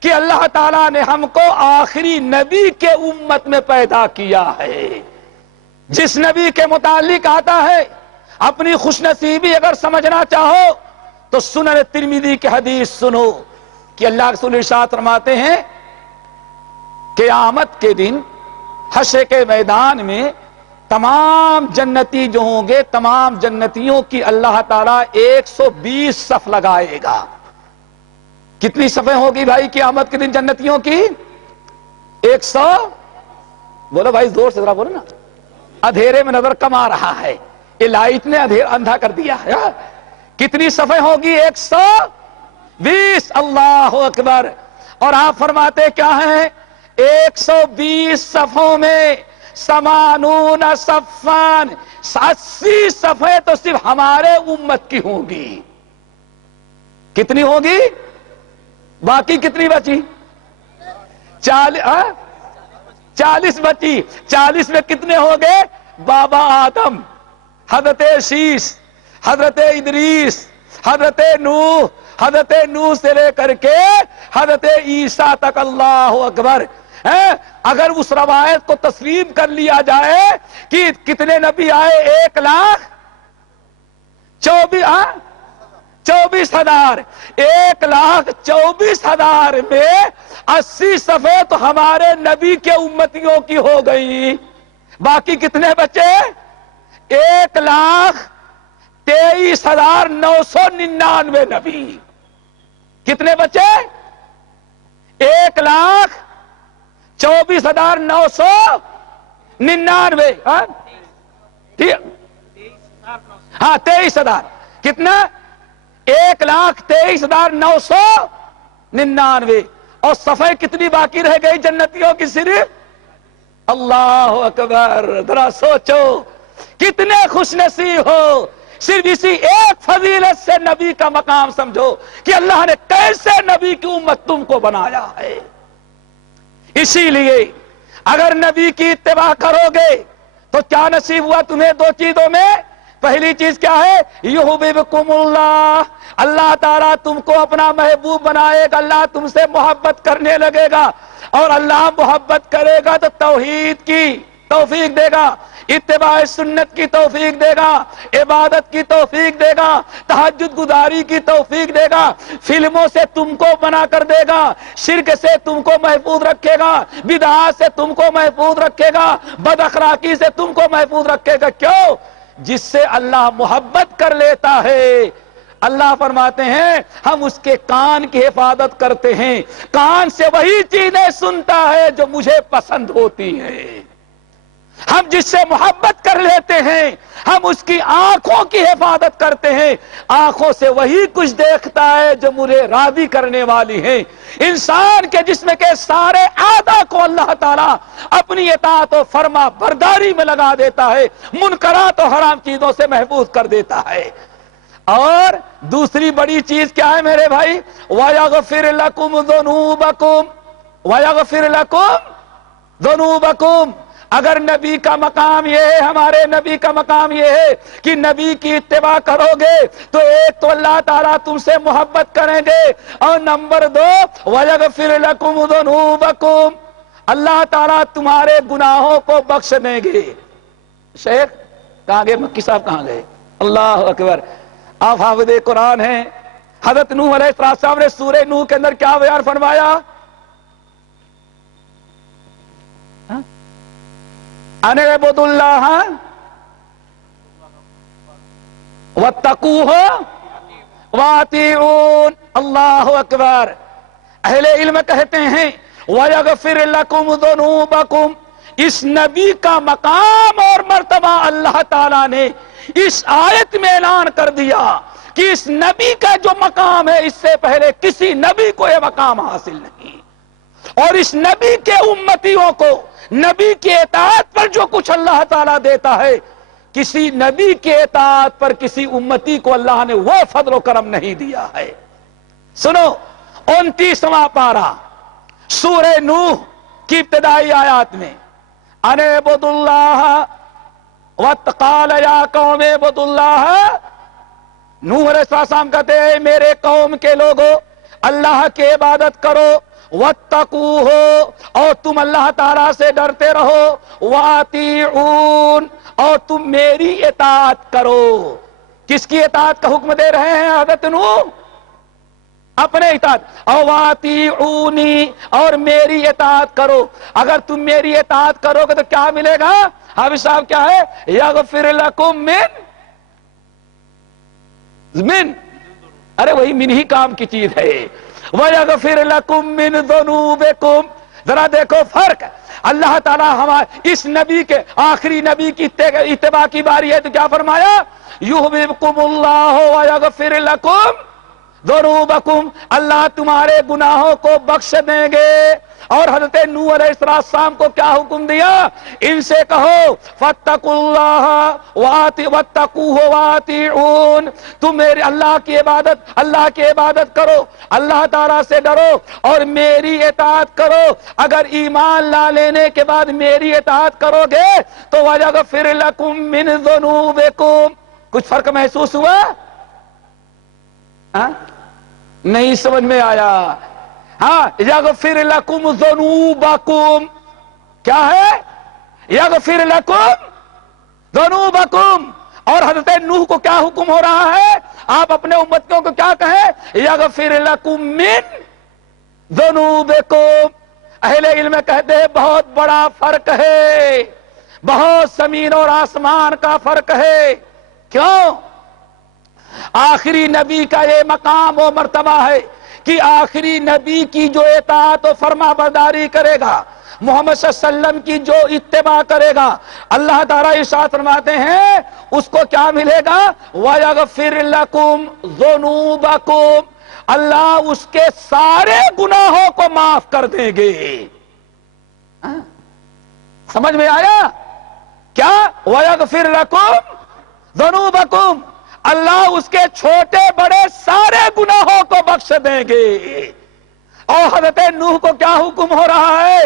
کہ اللہ تعالیٰ نے ہم کو آخری نبی کے امت میں پیدا کیا ہے. جس نبی کے متعلق آتا ہے اپنی خوش نصیبی اگر سمجھنا چاہو تو سنن ترمذی کی حدیث سنو کہ اللہ رسول ارشاد فرماتے ہیں قیامت کے دن حشر کے میدان میں تمام جنتی جو ہوں گے تمام جنتیوں کی اللہ تعالیٰ 120 صف لگائے گا. کتنی صفیں ہوگی بھائی قیامت کے دن جنتیوں کی؟ 100. بولو بھائی زور سے ذرا بولو نا. اندھیرے میں نظر کم آ رہا ہے, یہ لائٹ نے اندھا کر دیا ہے. کتنی صفیں ہوگی؟ 120. اللہ اکبر. اور آپ فرماتے کیا ہیں؟ 120 صفوں میں 80 صفان 80 صفیں تو صرف ہمارے امت کی ہوں گی. کتنی ہوگی؟ باقی کتنی بچی؟ 40 بچی. 40 میں کتنے ہو گئے؟ بابا آدم, حضرت شیش, حضرت ادریس, حضرت نوح, حضرت نوح سے لے کر کے حضرت عیسیٰ تک. اللہ اکبر. اگر اس روایت کو تسلیم کر لیا جائے کہ کتنے نبی آئے؟ 1,24,000. 1,24,000 میں 80 صفیں تو ہمارے نبی کے امتیوں کی ہو گئی. باقی کتنے بچے؟ 1,23,999 نبی. کتنے بچے؟ 1,24,999. ہاں 23,000. کتنا؟ 1,23,999. اور صفحے کتنی باقی رہ گئی جنتیوں کی صرف؟ اللہ اکبر. ذرا سوچو کتنے خوش نصیب ہو. صرف اسی ایک فضیلت سے نبی کا مقام سمجھو کہ اللہ نے کیسے نبی کی امت تم کو بنایا ہے. اسی لیے اگر نبی کی اتباع کرو گے تو کیا نصیب ہوا تمہیں؟ 2 چیزوں میں. پہلی چیز کیا ہے؟ یحببکم اللہ. اللہ تعالیٰ تم کو اپنا محبوب بنائے گا, اللہ تم سے محبت کرنے لگے گا, اور اللہ محبت کرے گا تو توحید کی توفیق دے گا, اتباع سنت کی توفیق دے گا, عبادت کی توفیق دے گا, تہجد گزاری کی توفیق دے گا, فلموں سے تم کو بنا کر دے گا, شرک سے تم کو محفوظ رکھے گا, بدعات سے تم کو محفوظ رکھے گا, بد اخلاقی سے تم کو محفوظ رکھے گا. کیوں؟ جس سے اللہ محبت کر لیتا ہے. اللہ فرماتے ہیں ہم اس کے کان کی حفاظت کرتے ہیں, کان سے وہی چیزیں سنتا ہے جو مجھے پسند ہوتی ہیں. ہم جس سے محبت کر لیتے ہیں ہم اس کی آنکھوں کی حفاظت کرتے ہیں, آنکھوں سے وہی کچھ دیکھتا ہے جو مجھے راضی کرنے والی ہیں. انسان کے جسم کے سارے اعضاء کو اللہ تعالیٰ اپنی اطاعت و فرما برداری میں لگا دیتا ہے, منکرات و حرام چیزوں سے محفوظ کر دیتا ہے. اور دوسری بڑی چیز کیا ہے میرے بھائی؟ وَيَغْفِرْ لَكُمْ ذُنُوبَكُمْ. وَيَغْفِرْ لَكُمْ ذُنُوبَكُمْ. اگر نبی کا مقام یہ ہے, ہمارے نبی کا مقام یہ ہے کہ نبی کی اتباع کرو گے تو ایک تو اللہ تعالیٰ تم سے محبت کریں گے, اور نمبر 2 وَيَغْفِرْ لَكُمْ ذُنُوبَكُمْ. اللہ تعالیٰ تمہارے گناہوں کو بخش دیں گے. شیخ کہاں گئے؟ مکی صاحب کہاں گئے؟ اللہ اکبر. آپ حافظ قرآن ہیں. حضرت نوح علیہ السلام نے سورہ نوح کے اندر کیا بیان فرمایا؟ ان اعبدوا اللہ واتقوہ واطیعون. اللہ اکبر. اہل علم کہتے ہیں وَيَغْفِرْ لَكُمْ ذُنُوبَكُمْ. اس نبی کا مقام اور مرتبہ اللہ تعالیٰ نے اس آیت میں اعلان کر دیا کہ اس نبی کا جو مقام ہے اس سے پہلے کسی نبی کو یہ مقام حاصل نہیں. اور اس نبی کے امتیوں کو نبی کی اطاعت پر جو کچھ اللہ تعالیٰ دیتا ہے, کسی نبی کی اطاعت پر کسی امتی کو اللہ نے وہ فضل و کرم نہیں دیا ہے. سنو 29واں پارہ سورہ نوح کی ابتدائی آیات میں ان اعبدوا اللہ وقال یا قوم اعبدوا اللہ. نوح علیہ السلام کہتے ہیں میرے قوم کے لوگوں اللہ کی عبادت کرو، واتقوہ اور تم اللہ تعالیٰ سے ڈرتے رہو، واطیعون اور تم میری اطاعت کرو۔ کس کی اطاعت کا حکم دے رہے ہیں حضرت نوح؟ اپنے اطاعت، اور واطیعونی اور میری اطاعت کرو۔ اگر تم میری اطاعت کرو گے تو کیا ملے گا؟ حافظ صاحب کیا ہے؟ یغفر لکم من ارے وہی من ہی کام کی چیز ہے، وَيَغْفِرْ لَكُم مِّن ذُنُوبِكُمْ۔ ذرا دیکھو فرق، اللہ تعالیٰ ہمارے اس نبی کے آخری نبی کی اتباع کی باری ہے تو کیا فرمایا؟ يُحْبِبْكُمُ اللَّهُ وَيَغْفِرْ لَكُمْ ذُنُوبَكُمْ، اللہ تمہارے گناہوں کو بخش دیں گے۔ اور حضرت نوح علیہ السلام کو کیا حکم دیا؟ ان سے کہو فاتقوا اللہ واتقوہ واطیعون، تم میرے اللہ کی عبادت کرو، اللہ تعالیٰ سے ڈرو اور میری اطاعت کرو۔ اگر ایمان لا لینے کے بعد میری اطاعت کرو گے تو وَيَغْفِرْ لَكُم مِّن ذُنُوبِكُمْ۔ کچھ فرق محسوس ہوا؟ نہیں سمجھ میں آیا؟ ہاں، یغفر لکم ذنوبکم، کیا ہے؟ یغفر لکم ذنوبکم۔ اور حضرت نوح کو کیا حکم ہو رہا ہے؟ آپ اپنے امتیوں کو کیا کہیں؟ یغفر لکم من ذنوبکم۔ اہل علم کہتے ہیں بہت بڑا فرق ہے، بہت زمین اور آسمان کا فرق ہے۔ کیوں؟ آخری نبی کا یہ مقام و مرتبہ ہے کہ آخری نبی کی جو اطاعت و فرما برداری کرے گا، محمد صلی اللہ علیہ وسلم کی جو اتباع کرے گا، اللہ تعالیٰ ارشاد فرماتے ہیں اس کو کیا ملے گا؟ وَيَغْفِرْ لَكُمْ ذُنُوبَكُمْ، اللہ اس کے سارے گناہوں کو معاف کر دیں گے۔ سمجھ میں آیا کیا؟ وَيَغْفِرْ لَكُمْ ذُنُوبَكُمْ، اللہ اس کے چھوٹے بڑے سارے گناہوں کو بخش دیں گے۔ اور حضرت نوح کو کیا حکم ہو رہا ہے؟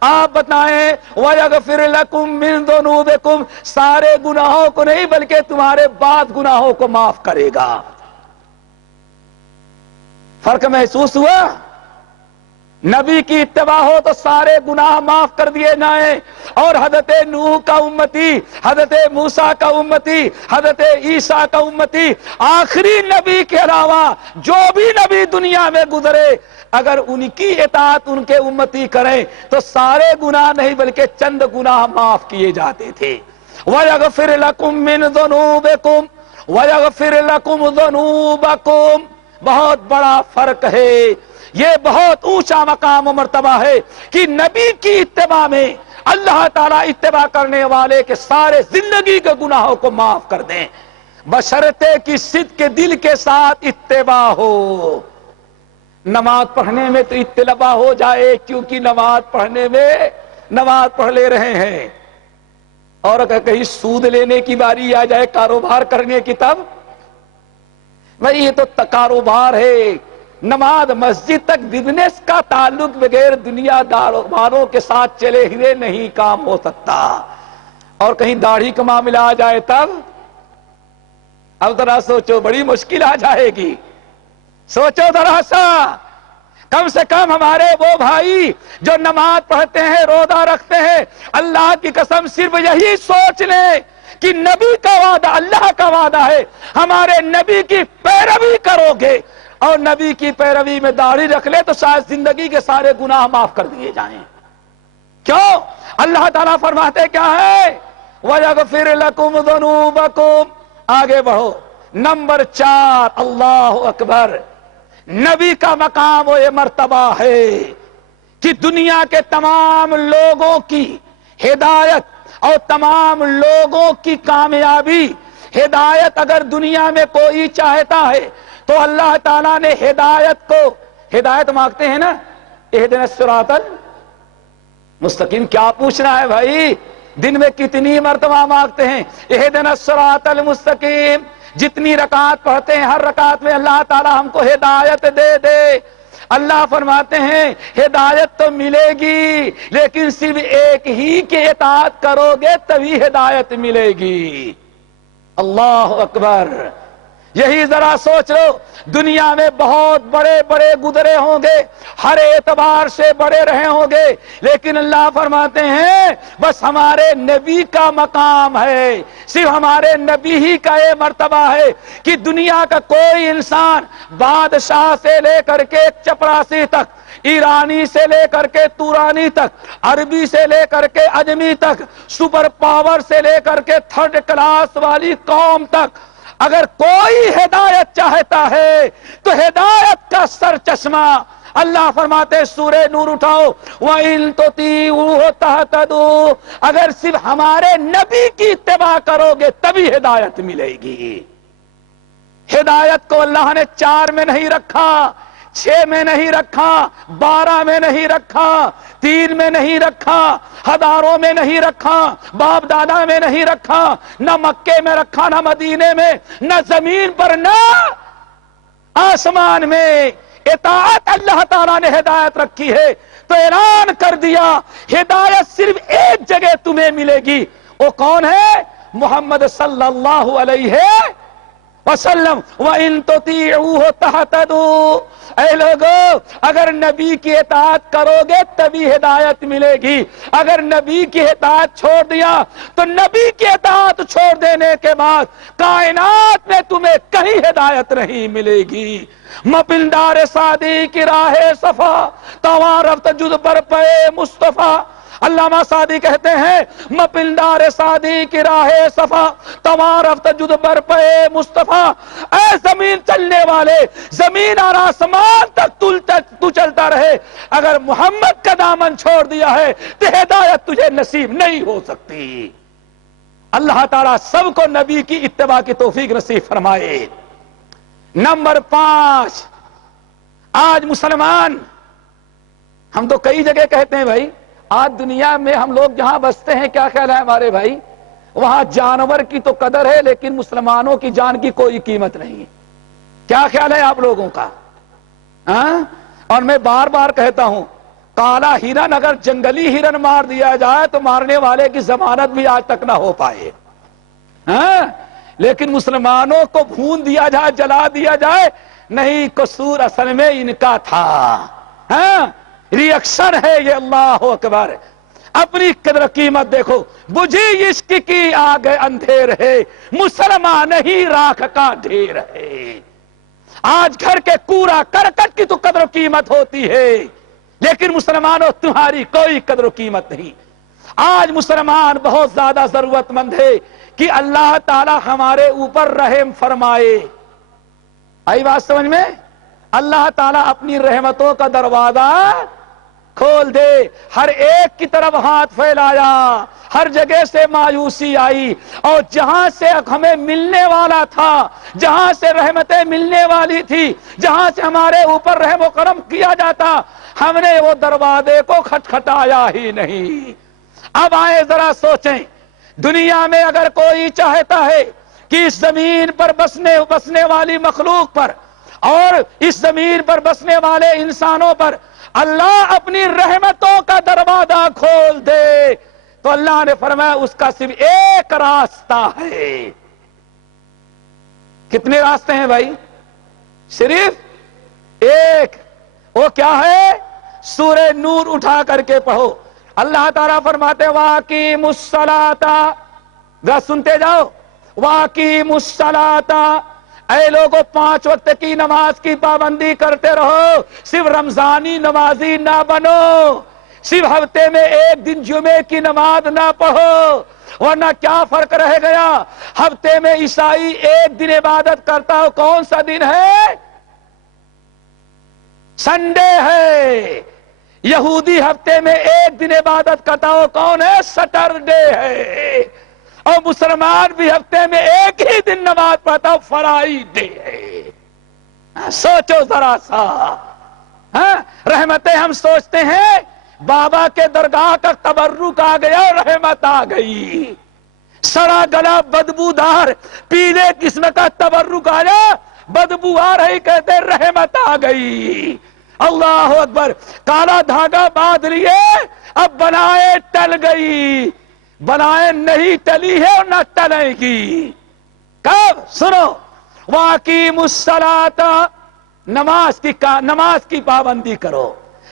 آپ بتائیں، وَيَغْفِرْ لَكُم مِّن ذُنُوبِكُمْ، سارے گناہوں کو نہیں بلکہ تمہارے بعد گناہوں کو معاف کرے گا۔ فرق محسوس ہوا؟ نبی کی اتباع ہو تو سارے گناہ معاف کر دیے جائیں، اور حضرت نوح کا امتی، حضرت موسیٰ کا امتی، حضرت عیسیٰ کا امتی، آخری نبی کے علاوہ جو بھی نبی دنیا میں گزرے، اگر ان کی اطاعت ان کے امتی کریں تو سارے گناہ نہیں بلکہ چند گناہ معاف کیے جاتے تھے۔ وَيَغْفِرْ لَكُم مِّن ذُنُوبِكُمْ وَيَغْفِرْ لَكُمْ ذُنُوبَكُمْ، بہت بڑا فرق ہے، یہ بہت اونچا مقام و مرتبہ ہے کہ نبی کی اتباع میں اللہ تعالیٰ اتباع کرنے والے کے سارے زندگی کے گناہوں کو معاف کر دیں، بشرطے کہ صدق کے دل کے ساتھ اتباع ہو۔ نماز پڑھنے میں تو اتباع ہو جائے کیونکہ نماز پڑھنے میں نماز پڑھ لے رہے ہیں، اور اگر کہیں سود لینے کی باری آ جائے کاروبار کرنے کی تب بھائی یہ تو کاروبار ہے۔ نماز مسجد تک بزنس کا تعلق بغیر دنیا داروں کے ساتھ چلے ہوئے نہیں کام ہو سکتا، اور کہیں داڑھی کا معاملہ آ جائے تب اب ذرا سوچو، بڑی مشکل آ جائے گی۔ سوچو ذرا سا، کم سے کم ہمارے وہ بھائی جو نماز پڑھتے ہیں، روزہ رکھتے ہیں، اللہ کی قسم صرف یہی سوچ لیں کہ نبی کا وعدہ، اللہ کا وعدہ ہے، ہمارے نبی کی پیروی کرو گے اور نبی کی پیروی میں داڑھی رکھ لے تو شاید زندگی کے سارے گناہ معاف کر دیے جائیں۔ کیوں؟ اللہ تعالیٰ فرماتے کیا ہے؟ وَيَغْفِرْ لَكُمْ ذُنُوبَكُمْ۔ آگے بڑھو، نمبر 4، اللہ اکبر، نبی کا مقام و یہ مرتبہ ہے کہ دنیا کے تمام لوگوں کی ہدایت اور تمام لوگوں کی کامیابی، ہدایت اگر دنیا میں کوئی چاہتا ہے تو اللہ تعالیٰ نے ہدایت مانگتے ہیں نا، اہدنا الصراط المستقیم۔ کیا پوچھنا ہے بھائی؟ دن میں کتنی مرتبہ مانگتے ہیں اہدنا الصراط المستقیم؟ جتنی رکعت پڑھتے ہیں ہر رکعت میں اللہ تعالیٰ ہم کو ہدایت دے دے۔ اللہ فرماتے ہیں ہدایت تو ملے گی لیکن صرف ایک ہی کی اطاعت کرو گے تبھی ہدایت ملے گی۔ اللہ اکبر، یہی ذرا سوچ لو، دنیا میں بہت بڑے بڑے گزرے ہوں گے، ہر اعتبار سے بڑے رہے ہوں گے، لیکن اللہ فرماتے ہیں بس ہمارے نبی کا مقام ہے، صرف ہمارے نبی ہی کا یہ مرتبہ ہے کہ دنیا کا کوئی انسان بادشاہ سے لے کر کے چپراسی تک، ایرانی سے لے کر کے تورانی تک، عربی سے لے کر کے اجمی تک، سپر پاور سے لے کر کے تھرڈ کلاس والی قوم تک، اگر کوئی ہدایت چاہتا ہے تو ہدایت کا سر چشمہ اللہ فرماتے سورہ نور اٹھاؤ وَإِن تُطِيعُوهُ تَهْتَدُوا، اگر صرف ہمارے نبی کی اتباع کرو گے تبھی ہدایت ملے گی۔ ہدایت کو اللہ نے 4 میں نہیں رکھا، 6 میں نہیں رکھا، 12 میں نہیں رکھا، 3 میں نہیں رکھا، ہزاروں میں نہیں رکھا، باپ دادا میں نہیں رکھا، نہ مکے میں رکھا، نہ مدینے میں، نہ زمین پر، نہ آسمان میں۔ اطاعت اللہ تعالیٰ نے ہدایت رکھی ہے تو اعلان کر دیا ہدایت صرف ایک جگہ تمہیں ملے گی، وہ کون ہے؟ محمد صلی اللہ علیہ وسلم۔ وَإِن تُطِيعُوهُ تَهْتَدُوا، اے لوگو اگر نبی کی اطاعت کرو گے تبھی ہدایت ملے گی، اگر نبی کی اطاعت چھوڑ دیا تو نبی کی اطاعت چھوڑ دینے کے بعد کائنات میں تمہیں کہیں ہدایت نہیں ملے گی۔ مپندار سعدی کی راہ صفا توارفت جد بر پے مصطفیٰ، علامہ سعدی کہتے ہیں مپندار سعدی کی راہ صفا توارفت جد بر پے مصطفیٰ، اے زمین چلنے والے، زمین اور آسمان تک تو چلتا رہے، اگر محمد کا دامن چھوڑ دیا ہے تو ہدایت تجھے نصیب نہیں ہو سکتی۔ اللہ تعالیٰ سب کو نبی کی اتباع کی توفیق نصیب فرمائے۔ نمبر 5، آج مسلمان، ہم تو کئی جگہ کہتے ہیں بھائی آج دنیا میں ہم لوگ جہاں بستے ہیں، کیا خیال ہے ہمارے بھائی، وہاں جانور کی تو قدر ہے لیکن مسلمانوں کی جان کی کوئی قیمت نہیں۔ کیا خیال ہے آپ لوگوں کا؟ اور میں بار بار کہتا ہوں کالا ہرن اگر جنگلی ہرن مار دیا جائے تو مارنے والے کی ضمانت بھی آج تک نہ ہو پائے، لیکن مسلمانوں کو بھون دیا جائے، جلا دیا جائے، نہیں، قصور اصل میں ان کا تھا، ریئیکشن ہے یہ۔ اللہ اکبر، اپنی قدر قیمت دیکھو، بجھی عشق کی آگ اندھیر ہے، مسلمان ہی راکھ کا ڈھیر ہے۔ آج گھر کے کوڑا کرکٹ کی تو قدر و قیمت ہوتی ہے لیکن مسلمانوں تمہاری کوئی قدر و قیمت نہیں۔ آج مسلمان بہت زیادہ ضرورت مند ہے کہ اللہ تعالی ہمارے اوپر رحم فرمائے۔ آئی بات سمجھ میں؟ اللہ تعالیٰ اپنی رحمتوں کا دروازہ کھول دے۔ ہر ایک کی طرف ہاتھ پھیلایا، ہر جگہ سے مایوسی آئی، اور جہاں سے ہمیں ملنے والا تھا، جہاں سے رحمتیں ملنے والی تھی، جہاں سے ہمارے اوپر رحم و کرم کیا جاتا، ہم نے وہ دروازے کو کھٹکھٹایا ہی نہیں۔ اب آئے ذرا سوچیں، دنیا میں اگر کوئی چاہتا ہے کہ اس زمین پر بسنے والی مخلوق پر اور اس زمین پر بسنے والے انسانوں پر اللہ اپنی رحمتوں کا دروازہ کھول دے تو اللہ نے فرمایا اس کا صرف ایک راستہ ہے۔ کتنے راستے ہیں بھائی؟ صرف ایک۔ وہ کیا ہے؟ سورہ نور اٹھا کر کے پڑھو، اللہ تعالیٰ فرماتے وَأَقِیمُوا الصَّلَاةَ، ذرا سنتے جاؤ، وَأَقِیمُوا الصَّلَاةَ، اے لوگوں 5 وقت کی نماز کی پابندی کرتے رہو، صرف رمضانی نمازی نہ بنو، صرف ہفتے میں ایک دن جمعے کی نماز نہ پڑھو، ورنہ کیا فرق رہ گیا؟ ہفتے میں عیسائی ایک دن عبادت کرتا ہو، کون سا دن ہے؟ سنڈے ہے۔ یہودی ہفتے میں ایک دن عبادت کرتا ہو، کون ہے؟ سٹرڈے ہے۔ اور مسلمان بھی ہفتے میں ایک ہی دن نماز پڑھتا ہو، فرائیڈے ہے۔ سوچو ذرا سا، رحمتیں ہم سوچتے ہیں بابا کے درگاہ کا تبرک آ گیا اور رحمت آ گئی، سڑا گلا بدبودار پیلے قسم کا تبرک آیا، بدبو آ رہی، کہتے رحمت آ گئی۔ اللہ اکبر، کالا دھاگا باندھ لیے، اب بنائے ٹل گئی، بنائے نہیں ٹلی ہے اور نہ ٹلے گی۔ کب؟ سنو، واقیموا الصلاۃ، نماز کی پابندی کرو،